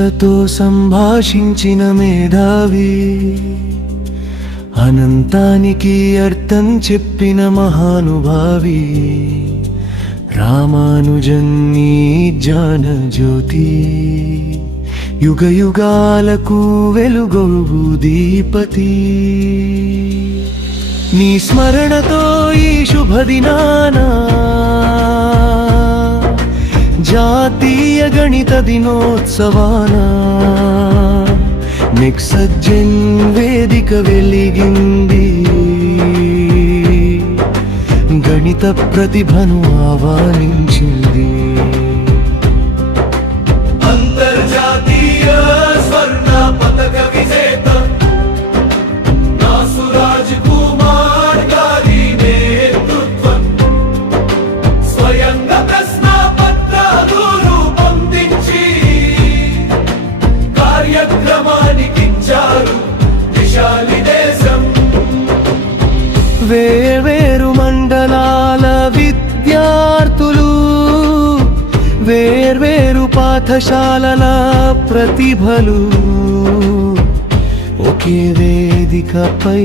భాషతో సంభాషించిన మేధావి, అనంతానికి అర్థం చెప్పిన మహానుభావి, రామానుజన్ని జ్ఞానజ్యోతి, యుగ యుగాలకు వెలుగొలుగు దీపతి. నీ స్మరణతో ఈ శుభదినాన జాతీయ గణిత దినోత్సవాన నెక్సజ్జెన్ వేదిక వెలిగింది, గణిత ప్రతిభను ఆహ్వానించింది. అంతర్జాతీయ స్వర్ణ పతక విజేత నాసురాజ్ కుమార్ గారి నేతృత్వం, స్వయంగా ప్రశ్న పత్రాలు రూపొందించి కార్యక్రమానికిచ్చారు విశాలి దేశం. వేర్వేరు మండలాల విద్యార్థులు, వేర్వేరు పాఠశాలల ప్రతిభలు ఒకే వేదికపై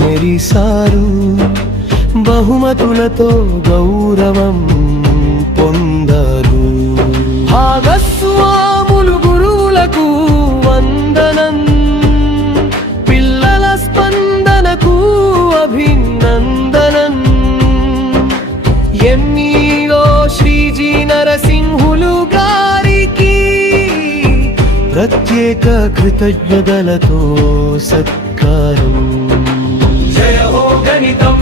మెరిసారు, బహుమతులతో గౌరవం పొందారు. భాగస్వాములు గురువులకు వందనం, పిల్లల స్పందనకు అభినందనం. ఎంఈఓ శ్రీజీ నరసింహులు గారికి ప్రత్యేక కృతజ్ఞతలతో సత్కారం. జయ హో గణితం.